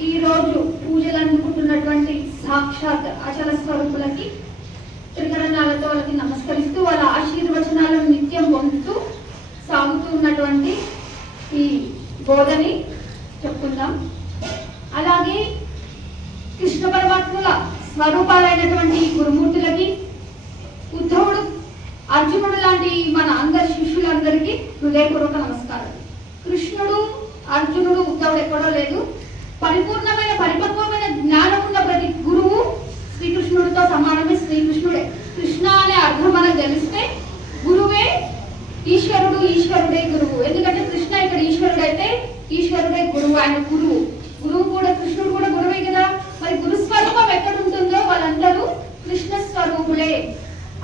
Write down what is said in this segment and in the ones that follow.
ఈ రోజు పూజలు అందుకుంటున్నటువంటి సాక్షాత్ అచల స్వరూపులకి త్రికరణాలతో వాళ్ళకి నమస్కరిస్తూ వాళ్ళ ఆశీర్వచనాలను నిత్యం పొందుతూ సాగుతూ ఉన్నటువంటి ఈ బోధని చెప్పుకుందాం. అలాగే కృష్ణ పరమాత్మల స్వరూపాలైనటువంటి గురుమూర్తులకి, ఉద్ధవుడు, అర్జునుడు లాంటి మన అందరి శిష్యులందరికీ హృదయపూర్వక నమస్కారం. కృష్ణుడు, అర్జునుడు, ఉద్ధవుడు ఎక్కడో లేదు. పరిపూర్ణమైన పరిపక్వమైన జ్ఞానం ఉన్న ప్రతి గురువు శ్రీకృష్ణుడితో సమానమే, శ్రీకృష్ణుడే. కృష్ణ అనే అర్థం మనకు తెలిస్తే గురువే ఈశ్వరుడు, ఈశ్వరుడే గురువు. ఎందుకంటే కృష్ణ ఇక్కడ ఈశ్వరుడు అయితే ఈశ్వరుడే గురువు, ఆయన గురువు. గురువు కూడా కృష్ణుడు కూడా గురువే కదా. మరి గురు స్వరూపం ఎక్కడ ఉంటుందో వాళ్ళందరూ కృష్ణ స్వరూపులే.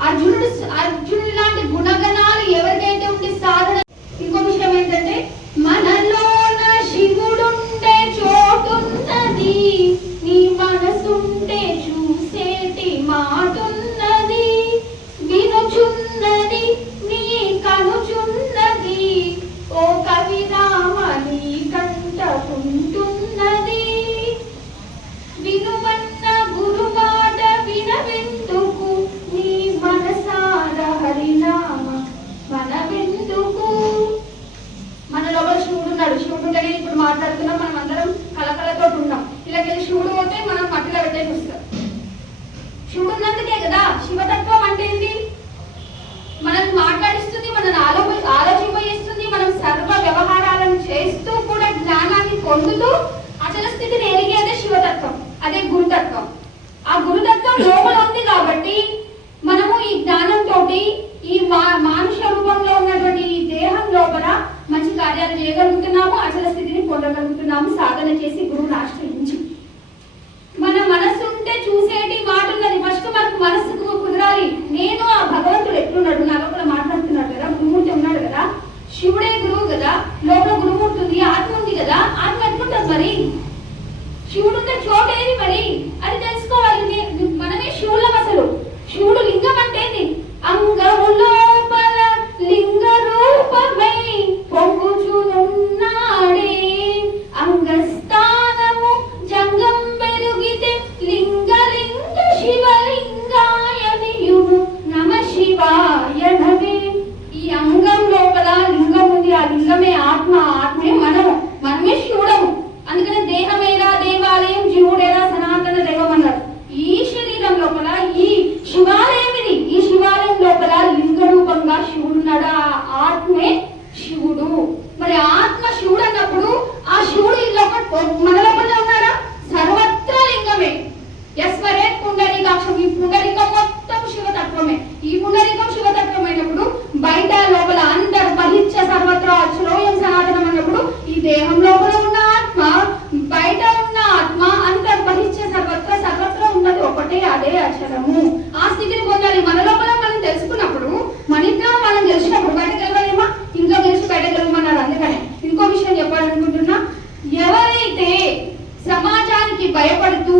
అర్జునుడి లాంటి గుణగణాలు ఎవరికైతే ఉంటే సాధన. ఇంకో విషయం ఏంటంటే మనలోన శివుడుంటే చోటున్నది, నీ మనసుంటే చూసేటి మాటున్నది, వినుచున్నది నీ కనుచున్నది, ఓ కవిరామని కంటకుంటున్నది, వినుమన్న గురుమాట వినవెందుకు, నీ మనసార హరినామ మనవెందుకు. మన లోపల శివుడు ఉన్నాడు. శివుడు ఉంటేనే ఇప్పుడు మాట్లాడుతున్నాం. మనం అందరం కలకలతో ఉన్నాం. ఇలాగెళ్ళి శివుడు పోతే మనం మట్టిలో పెట్టేసి వస్తాం. శివుడు ఉన్నందుకే కదా. శివతత్వం అంటే ఏంటి? మనల్ని మాట్లాడిస్తుంది, మనల్ని ఆలోచింపజేస్తుంది. మనం సర్వ వ్యవహారాలను చేస్తూ కూడా జ్ఞానాన్ని పొందుతూ అచల స్థితిని ఎరిగేదే శివతత్వం. అదే గురుతత్వం. ఆ గురుతత్వం లోపల ఉంది కాబట్టి మనము ఈ జ్ఞానంతో ఈ మానుష రూపంలో ఉన్నటువంటి ఈ దేహం లోపల మంచి కార్యాలు చేయగలుగుతున్నాము, అచల స్థితిని పొందగలుగుతున్నాము సాధన చేసి గురువుని ఆశ్రయించి. మన మనస్సు ఉంటే చూసేటి మాట ఉన్నది. ఫస్ట్ మనకు మనస్సుకు కుదరాలి. నేను ఆ భగవంతుడు ఎట్లున్నాడు, నా లోపల మాట్లాడుతున్నాడు కదా, గురుమూర్తి ఉన్నాడు కదా, శివుడే గురువు కదా, లోపల గురుమూర్తి ఉంది, ఆత్మ ఉంది కదా. ఆత్మ ఎట్లుంటుంది మరి? శివుడు ఉంటే చోటేది మరి అది తెలుసుకోవాలి. మనమే శివులం. అసలు శివుడు లింగం అంటే ఏంటి? అంగము లోపల లింగ రూపమై పొంగుచునున్నాడే, అంగస్థానము జంగం పెరుగితే లింగలింగ శివలింగాయ నియుడు నమ శివాయ నమే. ఈ అంగం లోపల లింగం ఉంది. ఆ లింగమే ఆత్మ, ఆత్మే మనము, మనమే శివుడము. అందుకనే దేహమేరా దేవాలయం, జీవుడేరా సనాతన దైవం అన్నాడు. ఈ శరీరం లోపల ఈ శివాలయం ఇది. ఈ శివాలయం లోపల లింగ రూపంగా శివుడున్నాడు. ఆ ఆత్మే శివుడు. మరి ఆత్మ శివుడు అన్నప్పుడు ఆ శివుడు ఈ లోపల మన లోపల ఉన్నాడా? సర్వత్రా లింగమే. యస్వరే పుండరీకాక్షం. ఈ పుండరీకం మొత్తం శివతత్వమే. ఈ పుండరీకం శివతత్వమైనప్పుడు బయట లోపల అందరు బహిచ్చ సర్వత్రా శ్లోయం సనాతనం అన్నప్పుడు ఈ దేహం లోపల ఉన్న ఆత్మ, బయట ఉన్న ఆత్మ, అంతర్ బహిచ్చ సర్వత్రా సర్వత్రా ఉన్నది ఒకటే, అదే అచలము. ఆ స్థితిని పొందాలి. మన లోపల మనం తెలుసుకున్నప్పుడు, మన ఇంట్లో మనం తెలిసినప్పుడు బయటకు వెళ్ళలేమా? ఇంట్లో తెలిసి బయటకు వెళ్ళమన్నారు. అందుకనే ఇంకో విషయం చెప్పాలనుకుంటున్నా. ఎవరైతే సమాజానికి భయపడుతూ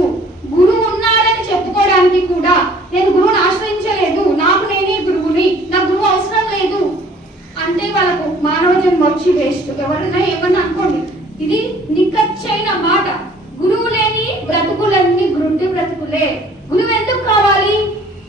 గురువు ఉన్నారని చెప్పుకోవడానికి కూడా నేను గురువుని ఆశ్రయించలేదు, నాకు నేనే గురువుని, నా గురువు అవసరం లేదు అంటే వాళ్ళకు మానవ జన్మ వచ్చి వేస్ట్. ఎవరన్నా ఏమన్నా అనుకోండి, ఇది నిక్కచ్చైన మాట. గురువు లేని బ్రతుకులన్నీ గురుడి బ్రతుకులే. గురువు ఎందుకు కావాలి?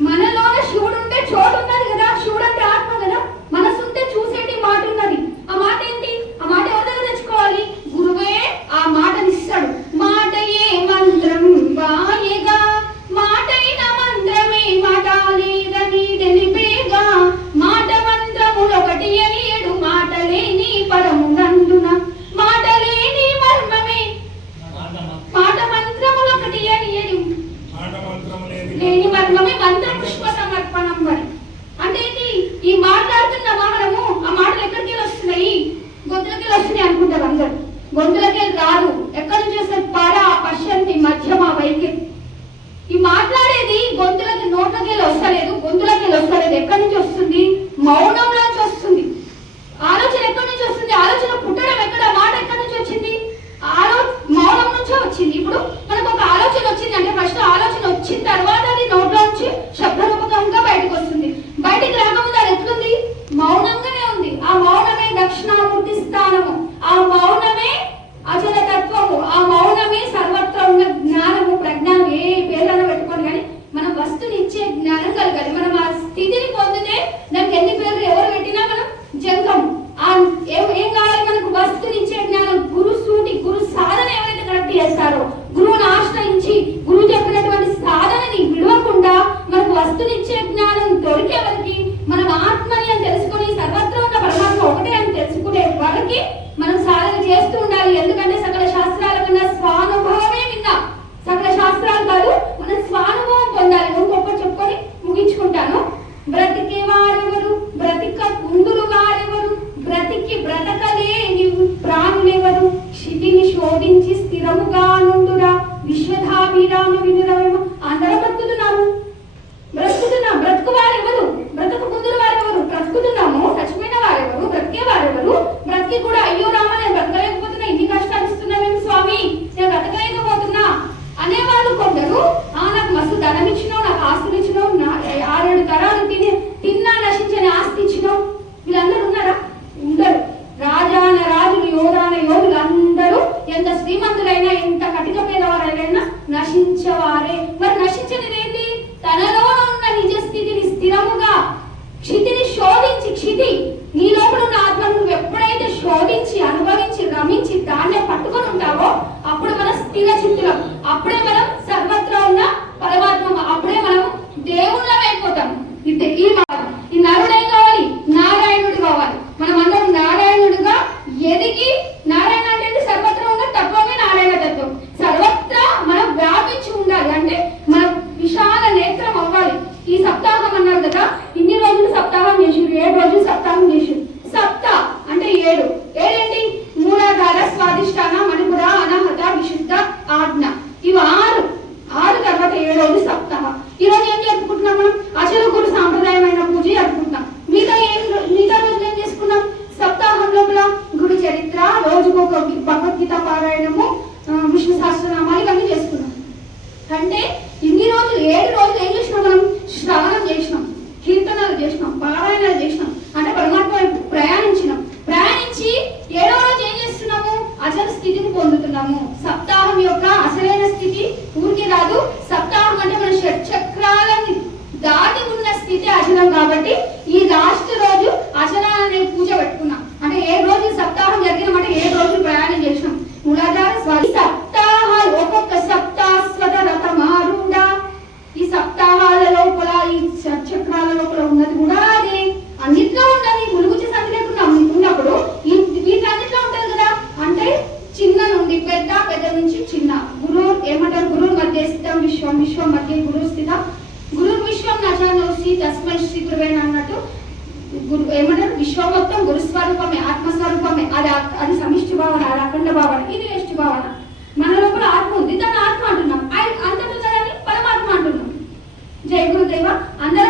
మనలోన శివుడు ఉంటే చోటు ఉన్నది కదా. శివుడు అంటే ఆత్మ కదా. మనసు ఉంటే చూసేటి మాట ఉన్నది. ఆ మాట ఏంటి? ఆ మాట ఎవరి దగ్గర తెచ్చుకోవాలి? గురువే ఆ మాటనిస్తాడు. మాటయే మంత్రం వాయగా, మాటైన మంత్రమే మాట లేదని తెలిపేగా, మాట మంత్రములొకటి అని ఏడు మాటలేని పరమునందున, మాటలేని మర్మమే మాట మంత్రములొకటి అని ఏడు అభిరామ వినురవేమ అందరం బ్రతుకుతున్నాము. బ్రతుకు వారెవరు? బ్రతుకు ముందు వారెవరు? బ్రతుకుతున్నాము. చచ్చిపోయిన వారెవరు? బ్రతికే వారెవరు? బ్రతికి కూడా అయ్యో రామ నేను బ్రతకలేకపోతున్నా, ఇన్ని కష్టాలు ఇస్తున్నావేమి స్వామి, నేను బ్రతకలేకపోతున్నా అనేవాళ్ళు కొందరు. నాకు మస్తు ధనం ఇచ్చినావు, నాకు ఆస్తులు ఇచ్చినావు, 6-7 తరాలు తిన్నా నశించని ఆస్తి ఇచ్చినావు, వీళ్ళందరూ ఉన్నారా? ఉండరు. రాజాన రాజులు, యోధాన యోధులు అందరూ ఎంత శ్రీమంతులైనా ఎంత కటిక పేదవారైనా నశించవారే. మరి నశించనిదేంటి? తనలో ఉన్న నిజ స్థితిని స్థిరముగా క్షితిని శోధించి, క్షితి నీ లోపల ఉన్న ఆత్మను నువ్వు ఎప్పుడైతే శోధించి అనుభవించి రమించి దాన్నే పట్టుకొని ఉంటావో అప్పుడు మనం స్థిర చిత్తులం. అప్పుడే మనం సర్వత్రా ఉన్న పరమాత్మ, అప్పుడే మనం దేవుళ్ళం అయిపోతాం. ఈ నరుడే కావాలి, నారాయణుడు కావాలి. మనం అందరం నారాయణుడుగా ఎదిగి, నారాయణ అంటే సర్వత్రా ఉన్న తత్వమే నారాయణ తత్వం. సర్వత్రా మనం వ్యాపించి ఉండాలి, అంటే మన విశాల నేత్రం అవ్వాలి. ఈ సప్తాహం అన్నారు కదా, ఇన్ని రోజులు సప్తాహం చేసిండ్రు, 7 రోజులు సప్తాహం చేసిండ్రు. సప్త అంటే 7. ఏంటి? మూలాధార, స్వాదిష్టాన, మణిపుర, అనాహత, విశుద్ధ, ఆజ్ఞ. ఇవి 6 తర్వాత 7 రోజులు సప్తాహం. ఈ రోజు ఏం జరుపుకుంటున్నాం? మనం అచల గురు సాంప్రదాయమైన పూజ జరుపుకుంటున్నాం. మిగతా రోజులు ఏం చేసుకున్నాం? సప్తాహం లోపల గురు చరిత్ర, రోజుకొక భగవద్గీత పారాయణము, విష్ణు సహస్రనామాలు ఇవన్నీ చేసుకున్నాం. అంటే ఇన్ని రోజులు 7 రోజులు ఏం చేసినాం? మనం శ్రవణం చేసినాం, కీర్తనలు చేసినాం, పారాయణాలు చేసినాం, అంటే పరమాత్మ ప్రయాణించినాం. ప్రయాణించి 7వ రోజు ఏం చేస్తున్నాము? అచల స్థితిని పొందుతున్నాము. సప్తాహం యొక్క అసలైన స్థితి ఊరికి రాదు. సప్తాహం అంటే మన షట్చక్రాలని దాటి ఉన్న స్థితి అచలం. కాబట్టి ఈ లాస్ట్ రోజు అచల అనే పూజ పెట్టుకున్నాం. అంటే 7 రోజులు సప్తాహం జరిగినామంటే 7 రోజులు ప్రయాణం చేసినాం. మూలాధార స్వాది సప్తాహాలు, ఒక్కొక్క సప్తాస్వత రథమారుడ. ఈ సప్తాహాల లోపల, ఈ చక్రాల లోపల ఉన్నది కూడా అదే. అన్నిట్లో ఉన్నది. ములుగుచి సంధి లేకుండా ఉన్నప్పుడు వీటన్నిట్లో ఉంటది కదా. అంటే చిన్న నుండి పెద్ద, పెద్ద నుంచి చిన్న. గురువు ఏమంటారు? గురువు మధ్య స్థితం విశ్వం, విశ్వం మధ్య గురు స్థిత. గురు విశ్వం నచానోసి తస్మై శ్రీ గురువేణ అన్నట్టు గురు ఏమంటారు? విశ్వం మొత్తం గురుస్వరూపమే, ఆత్మస్వరూపమే. అది సమిష్టి భావన, అది అఖండ భావన, ఇది వేష్టి భావన. మన లోపల ఆత్మ ఉంది, దాన్ని ఆత్మ అంటున్నాం. అంతటున్నాడని పరమాత్మ అంటున్నాం. జై గురుదేవ. అందరూ